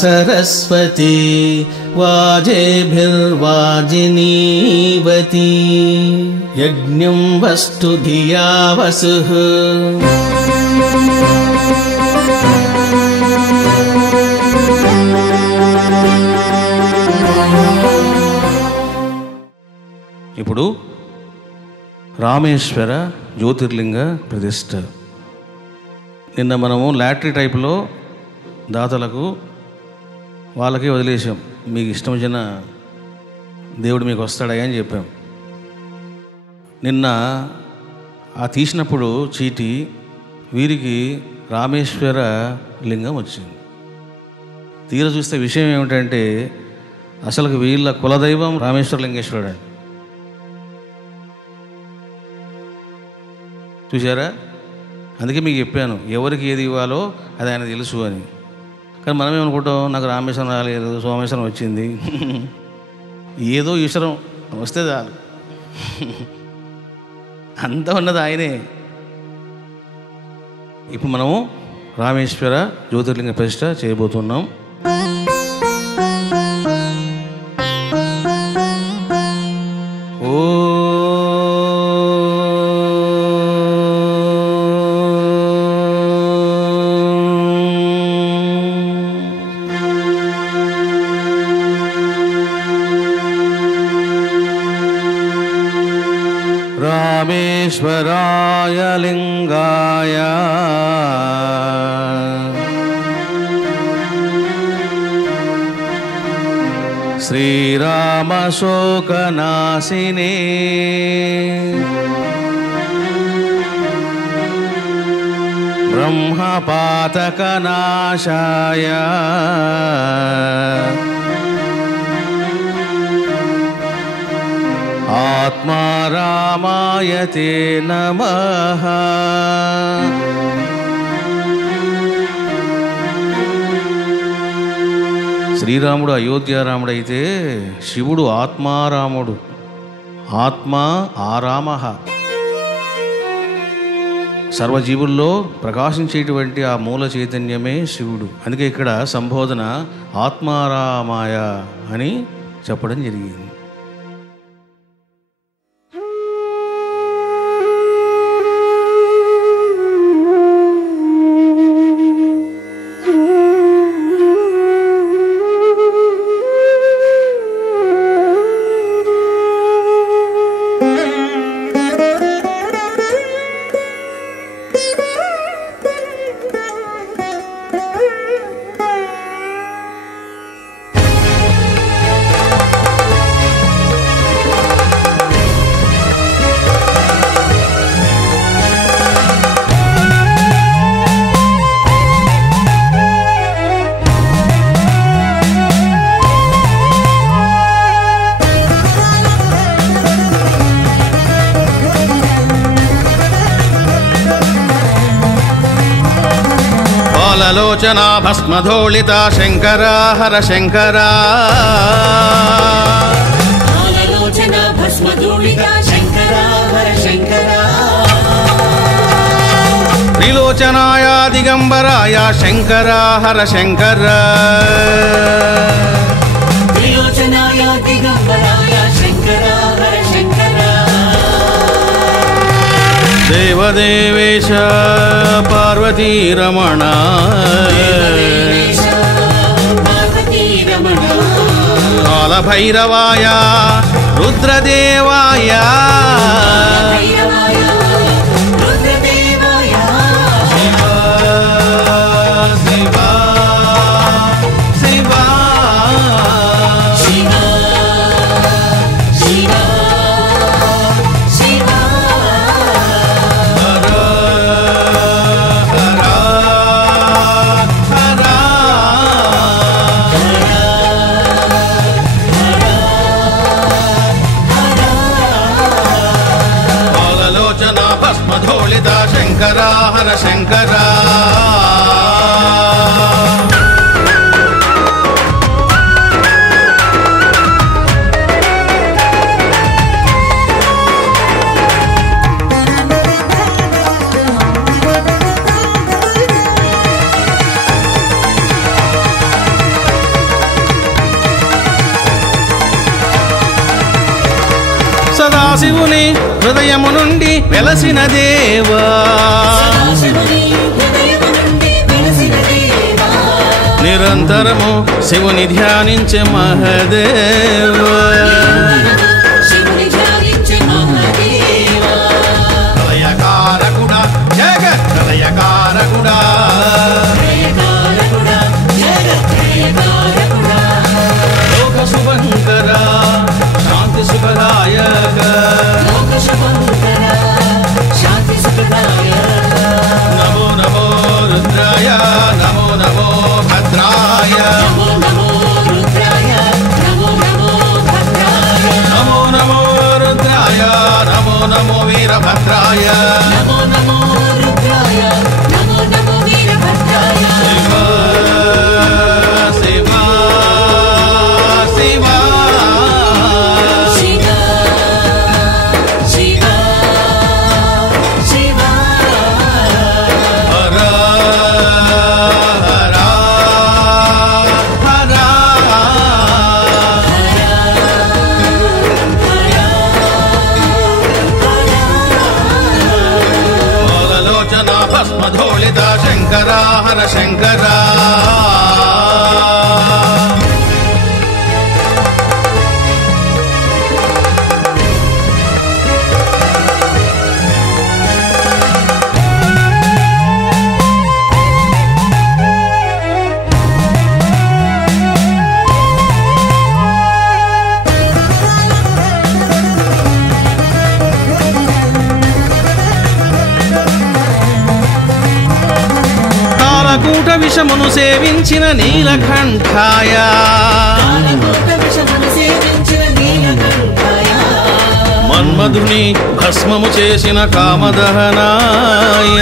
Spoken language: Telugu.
सरस्वती वाजेभिर्वाजिनीवती यज्ञं वस्तु धिया वसुः। ఇప్పుడు రామేశ్వర జ్యోతిర్లింగ ప్రతిష్ఠ. నిన్న మనము లాటరీ టైప్లో దాతలకు వాళ్ళకి వదిలేసాం. మీకు ఇష్టం వచ్చిన దేవుడు మీకు వస్తాడయ్యా అని చెప్పాం. నిన్న ఆ తీసినప్పుడు చీటి వీరికి రామేశ్వర లింగం వచ్చింది. తీర చూస్తే విషయం ఏమిటంటే అసలు వీళ్ళ కులదైవం రామేశ్వర లింగేశ్వరుడు అండి. చూసారా? అందుకే మీకు చెప్పాను ఎవరికి ఏది ఇవ్వాలో అది ఆయన తెలుసు అని. కానీ మనం ఏమనుకుంటాం, నాకు రామేశ్వరం రాలేదు, సోమేశ్వరం వచ్చింది, ఏదో ఈశ్వరం వస్తే చాలు, అంతా ఉన్నది ఆయనే. ఇప్పుడు మనము రామేశ్వర జ్యోతిర్లింగ ప్రతిష్ఠ చేయబోతున్నాం. రామేశ్వరాయ లింగాయ శ్రీరామ శోకనాశినే బ్రహ్మపాతకనాశాయ ఆత్మా రామాయ తే నమః. శ్రీరాముడు అయోధ్యారాముడు అయితే శివుడు ఆత్మారాముడు. ఆత్మా ఆరామః. సర్వజీవుల్లో ప్రకాశించేటువంటి ఆ మూల చైతన్యమే శివుడు. అందుకే ఇక్కడ సంబోధన ఆత్మారామాయ అని చెప్పడం జరిగింది. లోచనా భస్మధూళిత శంకర హర శంకర త్రిలోచనాయ దిగంబరాయ శంకర హర శంకర దేవదేవేశ పార్వతీ రమణ కాలభైరవాయ రుద్రదేవాయ శంకర హర శంకర సదాశివుని హృదయము నుండి వెలసిన దేవా నిరంతరము శివుని ధ్యానించే మహదేవా ప్రళయకారకుడా జగత్ ప్రళయకారకుడా లోక శుభంకర శాంతి సుఖదాయక నమో నమో రుద్రాయ నమో నమో భద్రాయ నమో నమో రుద్రాయ నమో నమో వీరభద్రాయ శివ శివ హర హర హర బాలలోచన భస్మధూళిత శంకర హర శంకర కాలకూట విషమును సేవించిన నీలకంఠాయ మన్మధుని భస్మము చేసిన కామదహనాయ